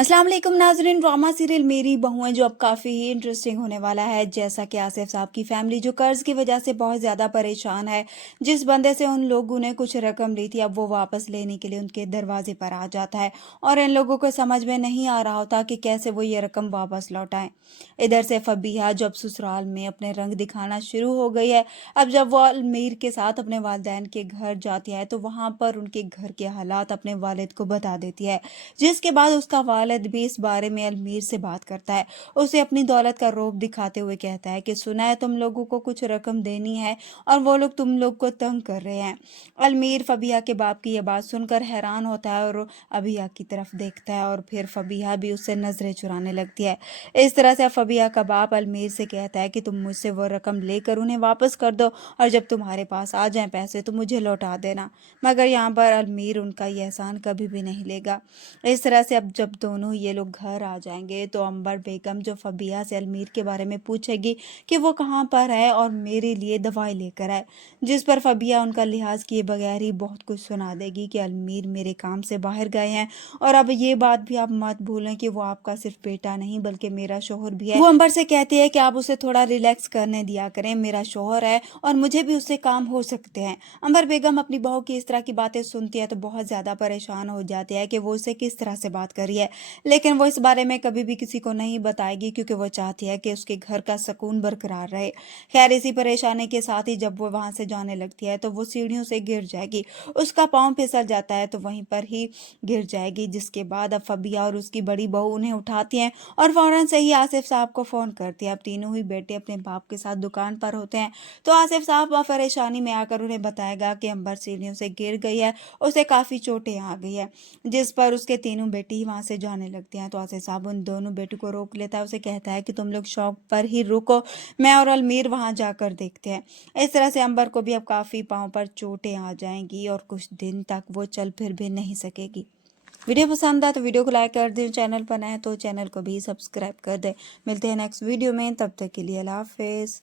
अस्सलाम वालेकुम नाज़रीन। ड्रामा सीरियल मेरी बहू है जो अब काफ़ी ही इंटरेस्टिंग होने वाला है। जैसा कि आसिफ साहब की फैमिली जो कर्ज़ की वजह से बहुत ज़्यादा परेशान है, जिस बंदे से उन लोगों ने कुछ रकम ली थी अब वो वापस लेने के लिए उनके दरवाजे पर आ जाता है और इन लोगों को समझ में नहीं आ रहा होता कि कैसे वो ये रकम वापस लौटाएं। इधर से फबीहा जब ससुराल में अपने रंग दिखाना शुरू हो गई है। अब जब वो अलमीर के साथ अपने वालिदैन के घर जाती है तो वहाँ पर उनके घर के हालात अपने वालिद को बता देती है, जिसके बाद उसका वालिद भी इस बारे में अलमीर से बात करता है। उसे अपनी दौलत का रौब दिखाते हुए कहता है कि सुना है तुम लोगों को कुछ रकम देनी है और वो लोग तुम लोग को तंग कर रहे हैं। अलमीर फबीहा के बाप की यह बात सुनकर हैरान होता है और अबिया की तरफ देखता है और फिर फबीहा भी उससे नजरें चुराने लगती है। इस तरह से फबीहा का बाप अलमीर से कहता है कि तुम मुझसे वो रकम लेकर उन्हें वापस कर दो और जब तुम्हारे पास आ जाए पैसे तो मुझे लौटा देना। मगर यहाँ पर अलमीर उनका ये एहसान कभी भी नहीं लेगा। इस तरह से अब जब दोनों ये लोग घर आ जाएंगे तो अंबर बेगम जो फबीहा से अलमीर के बारे में पूछेगी कि वो कहाँ पर है और मेरे लिए दवाई लेकर आए, जिस पर फबीहा उनका लिहाज किए बगैर ही बहुत कुछ सुना देगी कि अलमीर मेरे काम से बाहर गए हैं और अब ये बात भी आप मत भूलें कि वो आपका सिर्फ बेटा नहीं बल्कि मेरा शोहर भी है। वो अंबर से कहती है कि आप उसे थोड़ा रिलैक्स करने दिया करें, मेरा शोहर है और मुझे भी उससे काम हो सकते हैं। अंबर बेगम अपनी बहू की इस तरह की बातें सुनती है तो बहुत ज्यादा परेशान हो जाती है कि वो उसे किस तरह से बात कर रही है, लेकिन वो इस बारे में कभी भी किसी को नहीं बताएगी क्योंकि वो चाहती है कि उसके घर का सुकून बरकरार रहे। खैर इसी परेशानी के साथ ही जब वो वहां से जाने लगती है तो वो सीढ़ियों से गिर जाएगी, उसका पाँव फिसल जाता है तो वहीं पर ही गिर जाएगी, जिसके बाद अब फबिया और उसकी बड़ी बहू उन्हें उठाती हैं और फौरन से ही आसिफ साहब को फोन करती है। अब तीनों ही बेटे अपने बाप के साथ दुकान पर होते हैं तो आसिफ साहब परेशानी में आकर उन्हें बताएगा कि अंबर सीढ़ियों से गिर गई है, उसे काफी चोटें आ गई है, जिस पर उसके तीनों बेटी ही वहां से जाने लगती हैं। तो आसिफ साहब उन दोनों बेटों को रोक लेता है, उसे कहता है कि तुम लोग शॉप पर ही रुको, मैं और अलमीर वहां जाकर देखते हैं। इस तरह से अंबर को भी अब काफी पाँव पर चोटें आ जाएंगी और कुछ दिन तक वो चल फिर भी नहीं सकेगी। वीडियो पसंद आए तो वीडियो को लाइक कर दें, चैनल पर नए तो चैनल को भी सब्सक्राइब कर दें। मिलते हैं नेक्स्ट वीडियो में, तब तक के लिए अल्लाह हाफिज।